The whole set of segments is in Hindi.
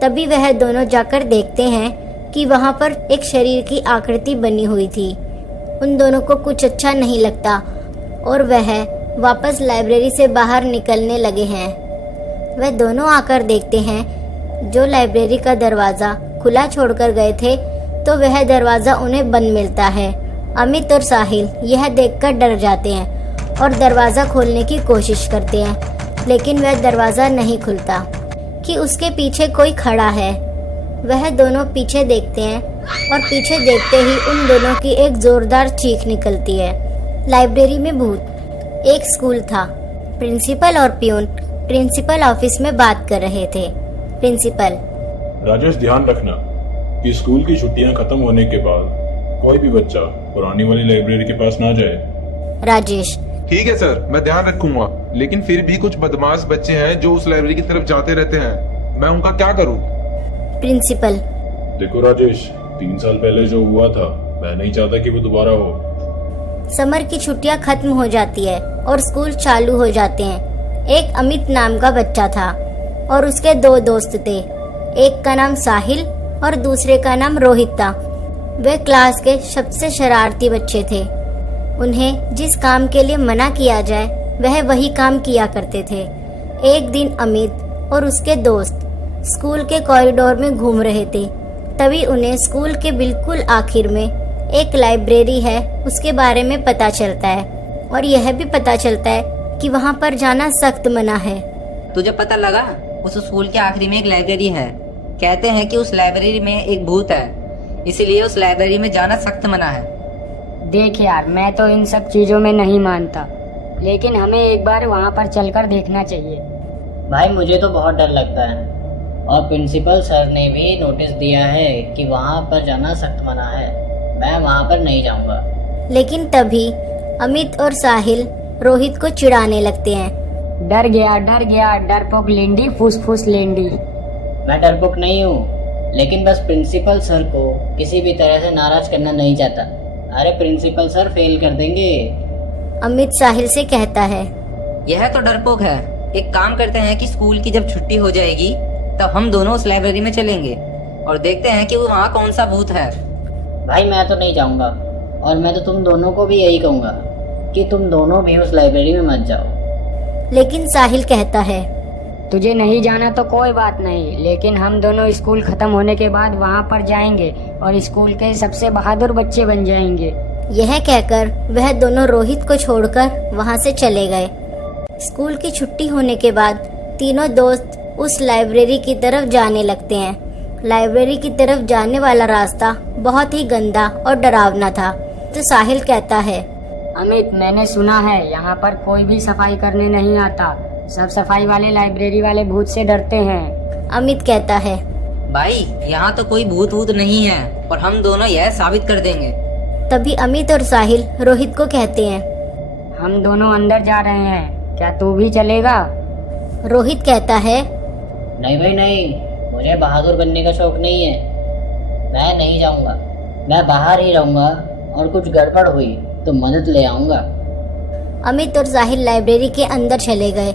तभी वह दोनों जाकर देखते हैं कि वहाँ पर एक शरीर की आकृति बनी हुई थी। उन दोनों को कुछ अच्छा नहीं लगता और वह वापस लाइब्रेरी से बाहर निकलने लगे हैं। वह दोनों आकर देखते हैं जो लाइब्रेरी का दरवाज़ा खुला छोड़कर गए थे तो वह दरवाज़ा उन्हें बंद मिलता है। अमित और साहिल यह देखकर डर जाते हैं और दरवाज़ा खोलने की कोशिश करते हैं, लेकिन वह दरवाज़ा नहीं खुलता कि उसके पीछे कोई खड़ा है। वह दोनों पीछे देखते हैं और पीछे देखते ही उन दोनों की एक जोरदार चीख निकलती है। लाइब्रेरी में भूत। एक स्कूल था। प्रिंसिपल और प्यून प्रिंसिपल ऑफिस में बात कर रहे थे। प्रिंसिपल: राजेश, ध्यान रखना कि स्कूल की छुट्टियां खत्म होने के बाद कोई भी बच्चा पुरानी वाली लाइब्रेरी के पास ना जाए। राजेश: ठीक है सर, मैं ध्यान रखूंगा, लेकिन फिर भी कुछ बदमाश बच्चे हैं जो उस लाइब्रेरी की तरफ जाते रहते हैं। मैं उनका क्या करूं? प्रिंसिपल: देखो राजेश, 3 साल पहले जो हुआ था, मैं नहीं चाहता कि वो दोबारा हो। समर की छुट्टियां खत्म हो जाती है और स्कूल चालू हो जाते हैं। एक अमित नाम का बच्चा था और उसके 2 दोस्त थे। एक का नाम साहिल और दूसरे का नाम रोहित था। वे क्लास के सबसे शरारती बच्चे थे। उन्हें जिस काम के लिए मना किया जाए वह वही काम किया करते थे। एक दिन अमित और उसके दोस्त स्कूल के कॉरिडोर में घूम रहे थे। तभी उन्हें स्कूल के बिल्कुल आखिर में एक लाइब्रेरी है उसके बारे में पता चलता है और यह भी पता चलता है कि वहां पर जाना सख्त मना है। तुझे पता लगा? उस स्कूल के आखिरी में एक लाइब्रेरी है। कहते हैं कि उस लाइब्रेरी में एक भूत है, इसीलिए उस लाइब्रेरी में जाना सख्त मना है। देख यार, मैं तो इन सब चीजों में नहीं मानता, लेकिन हमें एक बार वहाँ पर चलकर देखना चाहिए। भाई मुझे तो बहुत डर लगता है और प्रिंसिपल सर ने भी नोटिस दिया है कि वहाँ पर जाना सख्त मना है। मैं वहाँ पर नहीं जाऊँगा। लेकिन तभी अमित और साहिल रोहित को चिढ़ाने लगते हैं। डर गया डरपोक लेंडी फुस लेंडी। मैं डरपोक नहीं हूँ, लेकिन बस प्रिंसिपल सर को किसी भी तरह से नाराज करना नहीं चाहता। अरे प्रिंसिपल सर फेल कर देंगे। अमित साहिल से कहता है। यह तो डरपोक है। एक काम करते हैं कि स्कूल की जब छुट्टी हो जाएगी तब हम दोनों उस लाइब्रेरी में चलेंगे और देखते हैं कि वो वहाँ कौन सा भूत है। भाई मैं तो नहीं जाऊँगा और मैं तो तुम दोनों को भी यही कहूँगा कि तुम दोनों भी उस लाइब्रेरी में मत जाओ। लेकिन साहिल कहता है, तुझे नहीं जाना तो कोई बात नहीं, लेकिन हम दोनों स्कूल खत्म होने के बाद वहाँ पर जाएंगे और स्कूल के सबसे बहादुर बच्चे बन जाएंगे। यह कहकर वह दोनों रोहित को छोड़कर वहाँ से चले गए। स्कूल की छुट्टी होने के बाद तीनों दोस्त उस लाइब्रेरी की तरफ जाने लगते हैं। लाइब्रेरी की तरफ जाने वाला रास्ता बहुत ही गंदा और डरावना था। तो साहिल कहता है, अमित, मैंने सुना है यहाँ पर कोई भी सफाई करने नहीं आता। सब सफाई वाले लाइब्रेरी वाले भूत से डरते हैं। अमित कहता है, भाई यहाँ तो कोई भूत वूत नहीं है और हम दोनों यह साबित कर देंगे। तभी अमित और साहिल रोहित को कहते हैं, हम दोनों अंदर जा रहे हैं, क्या तू भी चलेगा? रोहित कहता है, नहीं भाई नहीं, मुझे बहादुर बनने का शौक नहीं है। मैं नहीं जाऊँगा, मैं बाहर ही रहूँगा और कुछ गड़बड़ हुई तो मदद ले आऊँगा। अमित और साहिल लाइब्रेरी के अंदर चले गए।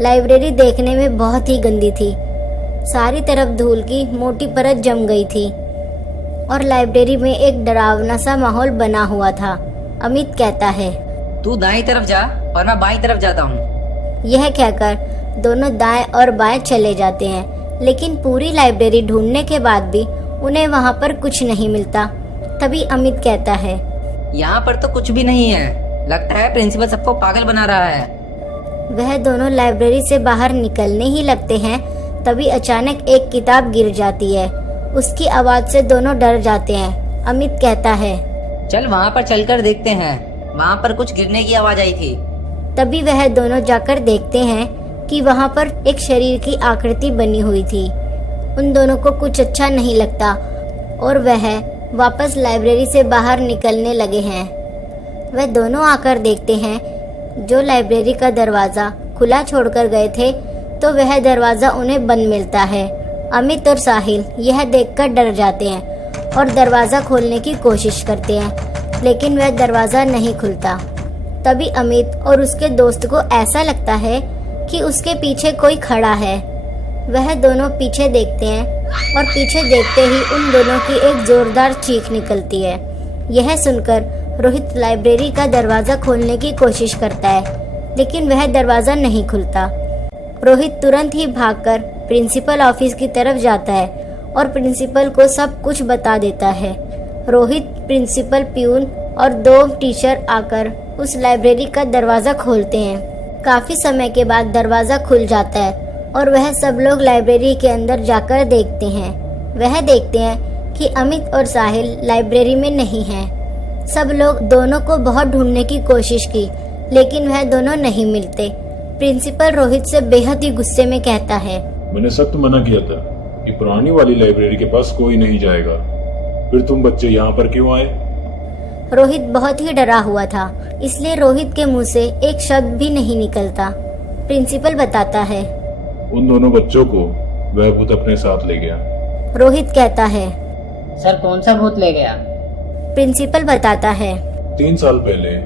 लाइब्रेरी देखने में बहुत ही गंदी थी। सारी तरफ धूल की मोटी परत जम गई थी और लाइब्रेरी में एक डरावना सा माहौल बना हुआ था। अमित कहता है, तू दाईं तरफ जा और मैं बाईं तरफ जाता हूँ। यह कहकर दोनों दाएं और बाएं चले जाते हैं, लेकिन पूरी लाइब्रेरी ढूंढने के बाद भी उन्हें वहाँ पर कुछ नहीं मिलता। तभी अमित कहता है, यहाँ पर तो कुछ भी नहीं है, लगता है प्रिंसिपल सबको पागल बना रहा है। वह दोनों लाइब्रेरी से बाहर निकलने ही लगते हैं, तभी अचानक एक किताब गिर जाती है। उसकी आवाज से दोनों डर जाते हैं। अमित कहता है, चल वहाँ पर चलकर देखते हैं, वहाँ पर कुछ गिरने की आवाज आई थी। तभी वह दोनों जाकर देखते हैं कि वहाँ पर एक शरीर की आकृति बनी हुई थी। उन दोनों को कुछ अच्छा नहीं लगता और वह वापस लाइब्रेरी से बाहर निकलने लगे हैं। वह दोनों आकर देखते हैं जो लाइब्रेरी का दरवाज़ा खुला छोड़कर गए थे तो वह दरवाज़ा उन्हें बंद मिलता है। अमित और साहिल यह देखकर डर जाते हैं और दरवाज़ा खोलने की कोशिश करते हैं, लेकिन वह दरवाज़ा नहीं खुलता। तभी अमित और उसके दोस्त को ऐसा लगता है कि उसके पीछे कोई खड़ा है। वह दोनों पीछे देखते हैं और पीछे देखते ही उन दोनों की एक जोरदार चीख निकलती है। यह सुनकर रोहित लाइब्रेरी का दरवाजा खोलने की कोशिश करता है, लेकिन वह दरवाजा नहीं खुलता। रोहित तुरंत ही भागकर प्रिंसिपल ऑफिस की तरफ जाता है और प्रिंसिपल को सब कुछ बता देता है। रोहित, प्रिंसिपल, प्यून और 2 टीचर आकर उस लाइब्रेरी का दरवाजा खोलते हैं। काफी समय के बाद दरवाजा खुल जाता है और वह सब लोग लाइब्रेरी के अंदर जाकर देखते हैं। वह देखते हैं कि अमित और साहिल लाइब्रेरी में नहीं हैं। सब लोग दोनों को बहुत ढूंढने की कोशिश की, लेकिन वह दोनों नहीं मिलते। प्रिंसिपल रोहित से बेहद ही गुस्से में कहता है, मैंने सख्त मना किया था कि पुरानी वाली लाइब्रेरी के पास कोई नहीं जाएगा, फिर तुम बच्चे यहाँ पर क्यों आए? रोहित बहुत ही डरा हुआ था, इसलिए रोहित के मुंह से एक शब्द भी नहीं निकलता। प्रिंसिपल बताता है, उन दोनों बच्चों को वह भूत अपने साथ ले गया। रोहित कहता है, सर कौन सा भूत ले गया? प्रिंसिपल बताता है, 3 साल पहले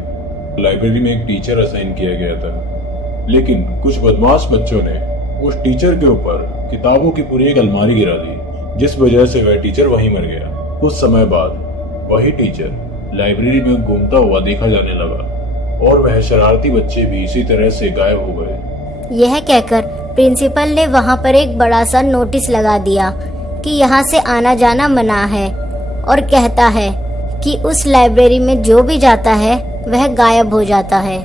लाइब्रेरी में एक टीचर असाइन किया गया था, लेकिन कुछ बदमाश बच्चों ने उस टीचर के ऊपर किताबों की पूरी एक अलमारी गिरा दी, जिस वजह से वह टीचर वहीं मर गया। कुछ समय बाद वही टीचर लाइब्रेरी में घूमता हुआ देखा जाने लगा और वह शरारती बच्चे भी इसी तरह से गायब हो गए। यह कहकर प्रिंसिपल ने वहां पर एक बड़ा सा नोटिस लगा दिया कि यहाँ से आना जाना मना है, और कहता है कि उस लाइब्रेरी में जो भी जाता है वह गायब हो जाता है।